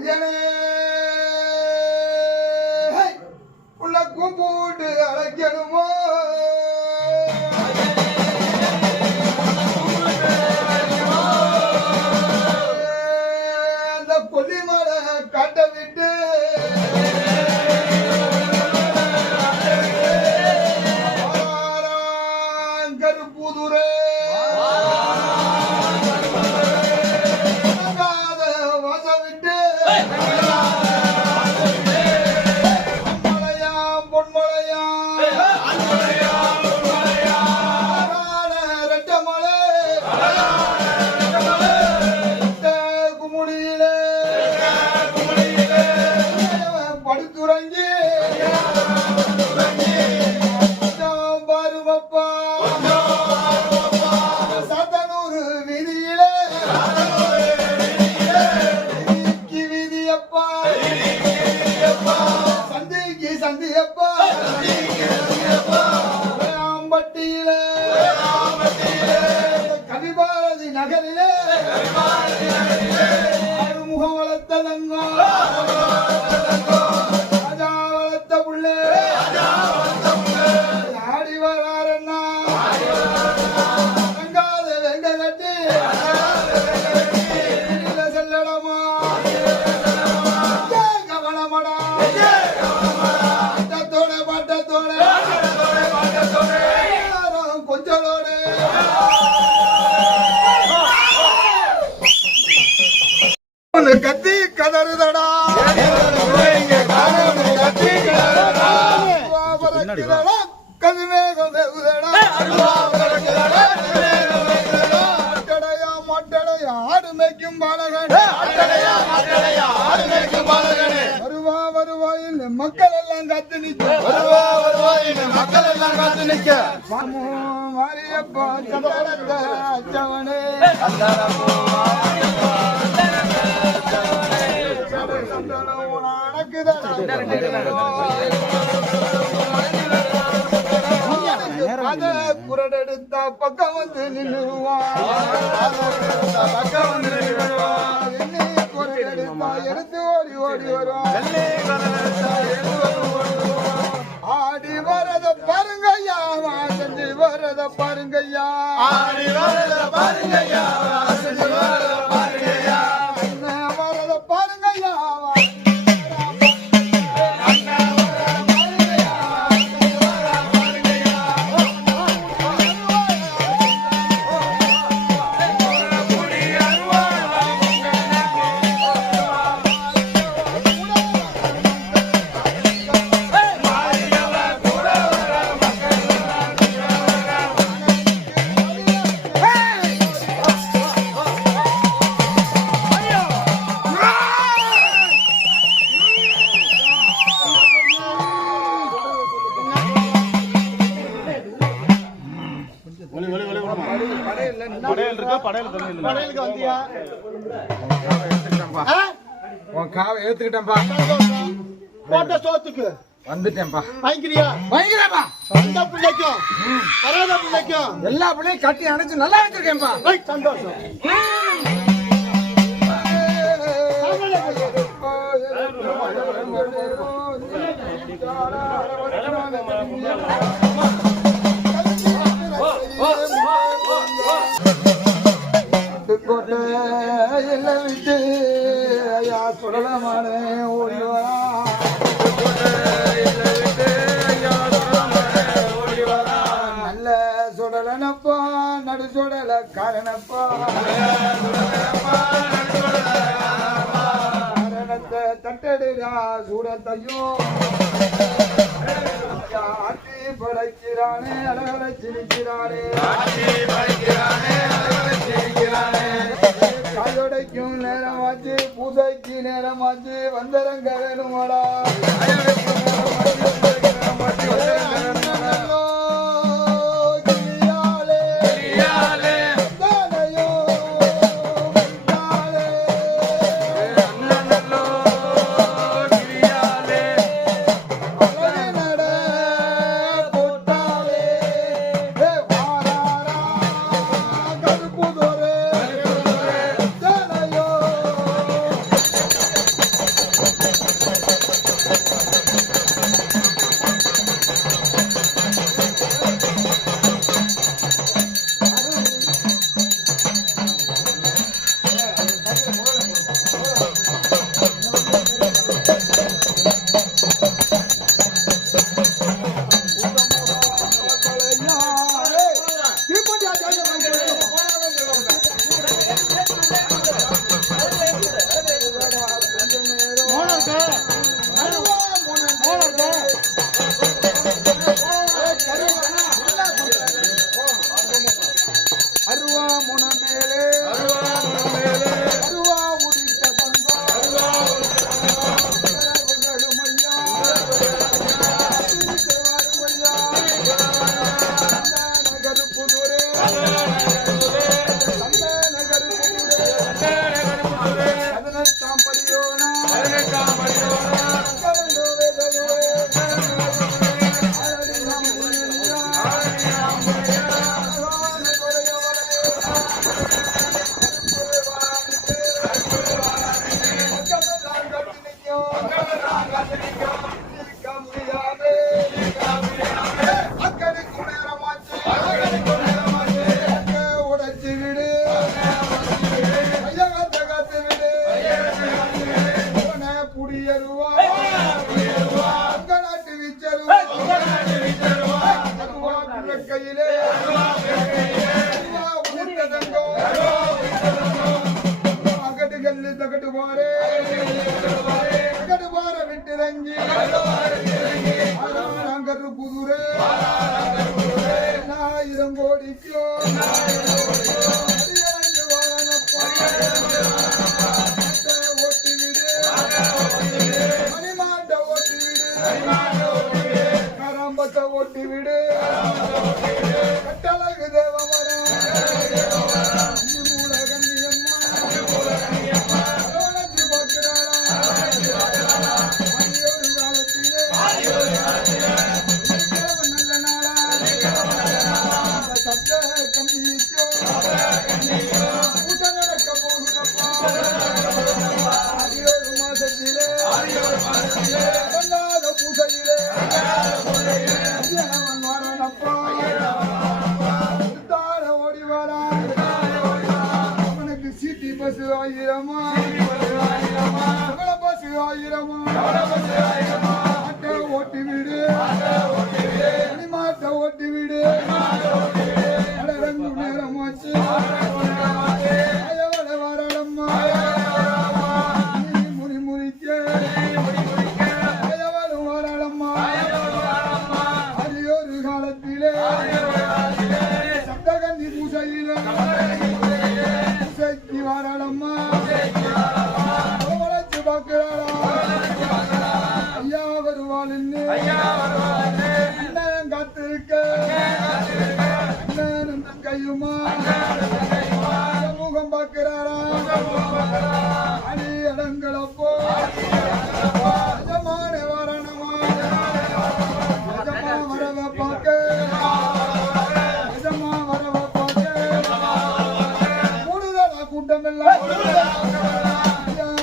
ஐயனே உள்ள கூப்பிட்டு அழைக்கணுமோ அந்த கொல்லிமலை காட்ட விட்டு கருப்புதுரை நகரிலே முகம் வளர்த்த தங்கோ ராஜா வளர்த்த புள்ளே ஆடி வராரண்ணா தங்காத வெங்க கட்டி செல்லடமா கவனமடா பட்டத்தோட கொஞ்சலோட கத்தி கதறுதடா கதிவேகம் வெகுதடா மட்டடையா ஆடு மேய்க்கும் பாலகனே வருவா வருவாயில் மக்கள் எல்லாம் காத்து நிற்க மாரியப்பா சந்தனத்தை அச்சவனே குரடெடுத்த பக்கம் வந்து நின்றுவான் எடுத்து ஓடி ஓடி வருவான் ஆடி வரத பாருங்கய்யா செஞ்சு வரத பாருங்கய்யா ஆடி வரத பாருங்கய்யா செஞ்சு வரத பாருங்கய்யா வரத பாருங்கய்யா எல்லா பிள்ளையும் கட்டி அணைச்சு நல்லா வச்சிருக்கேன்பா. சந்தோஷம். கோட்டையில விட்டு ஐயா சுடலமான ஓடி வரா நல்ல சுடலனப்பா நடு சுடல காரணப்பா காரணத்தை தட்டடுடா சூடத்தையும் ஆட்டி படைக்கிறானே அழகலை சிரிக்கிறானே காயோடைக்கும் நேரமாச்சு பூசைக்கு நேரமாச்சு வந்தரங்க வேணுமாடா உடைச்சு விடு காத்து விடு புடியருவா நாட்டு விச்சருவா கையிலே தகட்டு பார விட்டுறங்கி அங்கரு புதுரே 1000 கோடிக்கோ ஓட்டி விடு மணிமாட்ட ஓட்டி விடு கராம்பத்தை ஓட்டி விடு கட்டழகு தேவமரம் பசு ஆயிரமா பசு ஆயிரமா ஆட்டை ஓட்டி விடு மாட்டை ஓட்டி விடு ரெண்டு நேரமாச்சு வரடம்மா முறி முறிக்க வரடம்மா அரியோரு காலத்திலே சப்தகந்தி பூசையில வாராளம்மா வளர்ச்சி பார்க்கிறாரா ஐயா வருவாள் அண்ணன் காத்திருக்க அண்ணனும் கையுமா முகம் பார்க்கிறாரா அடி இடங்களப்போ எஜமான வாரணமா எஜமா வரவ பார்க்க எஜமா வரவ கூட்டமெல்லாம்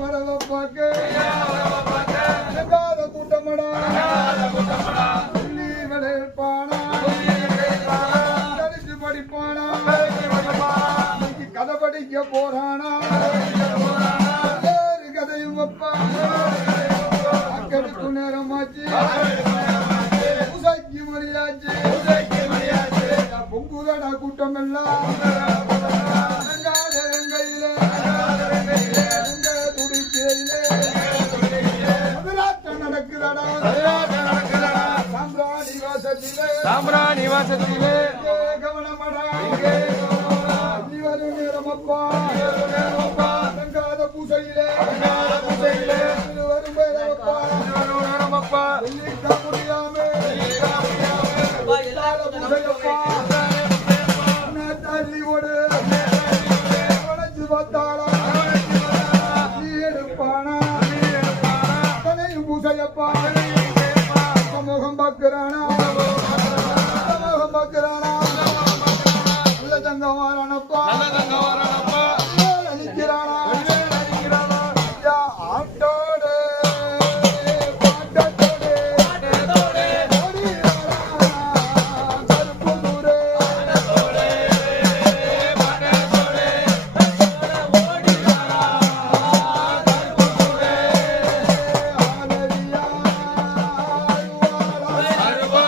வரவ பார்க்க கூட்டமடா விளைப்பானா தடுத்து படிப்பானா கதை படிக்க போறானா கதையும் வைப்பா அக்கடுக்கு நேரமாச்சு பூசாக்கி மணியாச்சு பொங்குதடா கூட்டமெல்லாம் சாம்ராணி வாசத்திலே கவனமடா வரும் நேரமப்பா தங்காத பூசையிலே வரும் நேரமப்பா வெள்ளிக்க முடியாம தள்ளி ஓடு உழைச்சு பார்த்தாளா நீ எடுப்பானா தனையும் பூசையப்பா சமூகம் பார்க்கிறானா தங்கவாரணப்பா நிற்கிறானா ஆட்டோடு பாட்டோடு கருப்பு தூரே அருவா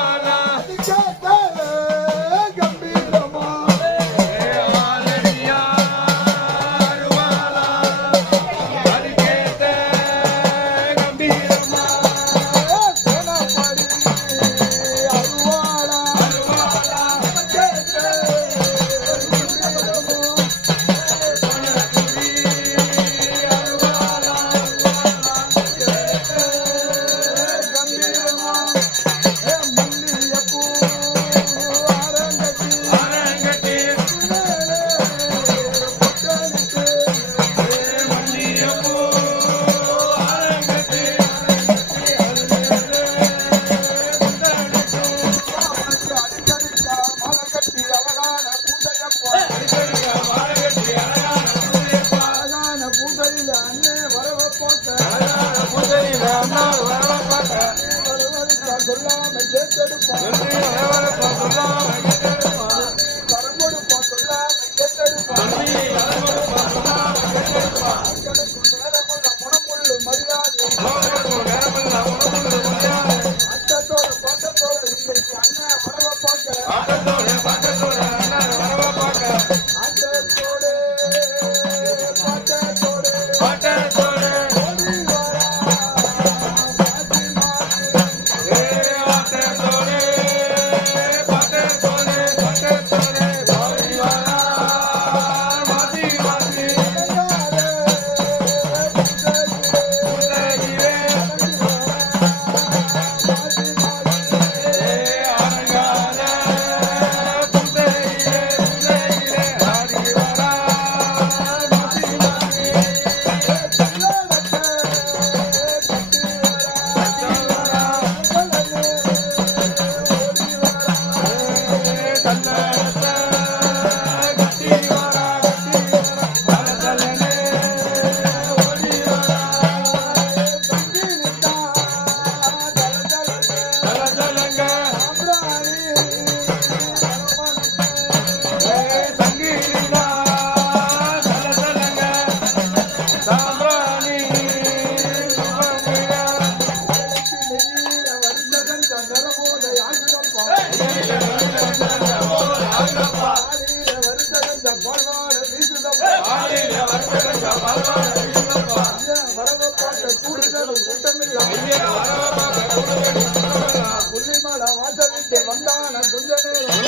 புள்ளிமலை வாசல் விட்டு வந்தான கொஞ்ச நேரம்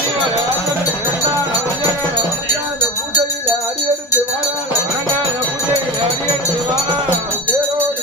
பூஜையில அடியெடுத்து தேரோடு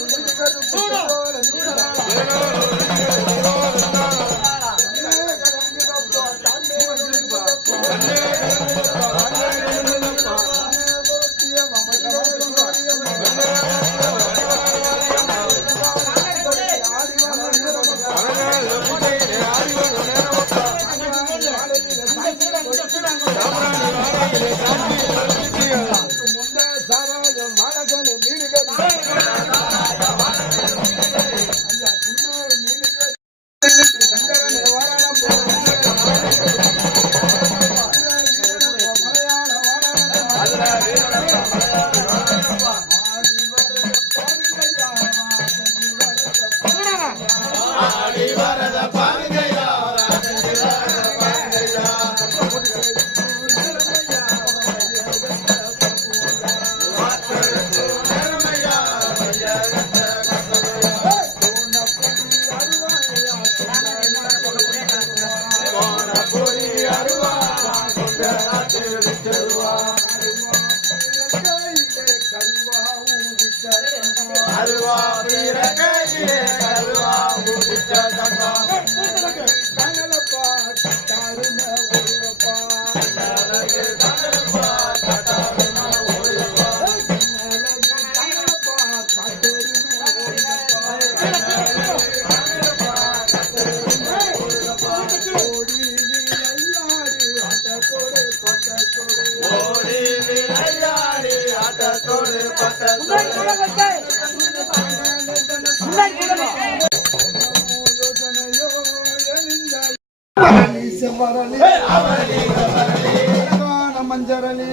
மஞ்சரலி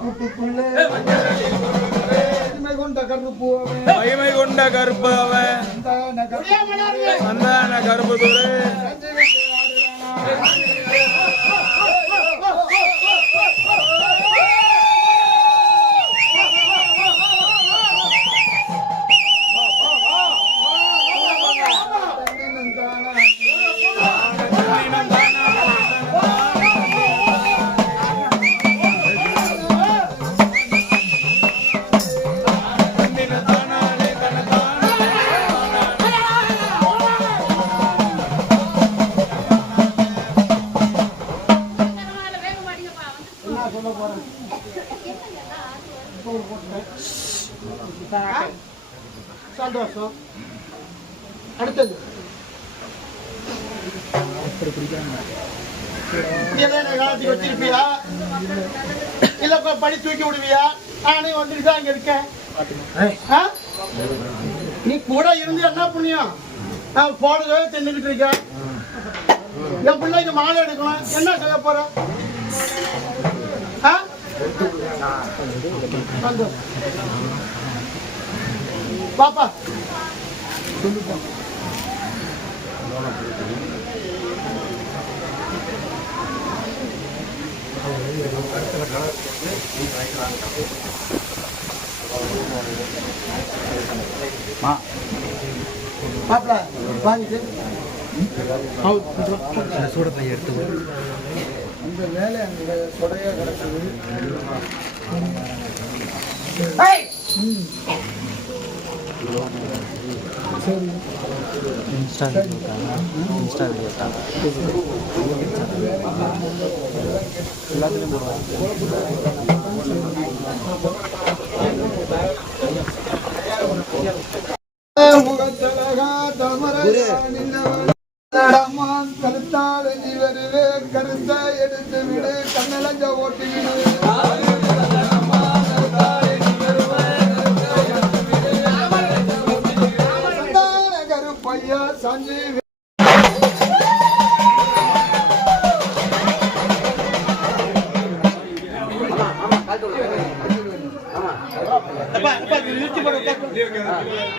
கூட்டுக்குள்ளே மகிமை கொண்ட கருப்பு அவன் சந்தான கருப்பு துறை சந்தோஷம். அடுத்தது வச்சிருப்பியா இல்ல படி தூக்கி விடுவியா? நானே வந்துட்டு அங்க இருக்கேன். நீ கூட இருந்து என்ன புண்ணியம்? நான் போனதே தின்னுக்கிட்டு இருக்கேன். என் பிள்ளைக்கு மாலை எடுக்கணும். என்ன செய்ய போற? பாப்பா மாப்பிள்ள வாங்கிட்டு சூட பைய எடுத்து அந்த வேலை அங்க கொடையா கிடக்குது. சரி இன்ஸ்டா எல்லாத்துலையும் கருத்தால் வருவே கருத்தை எடுத்து விடு கண்ணலஞ்ச ஓட்டி விடு கருப்பையா சஞ்சீவ்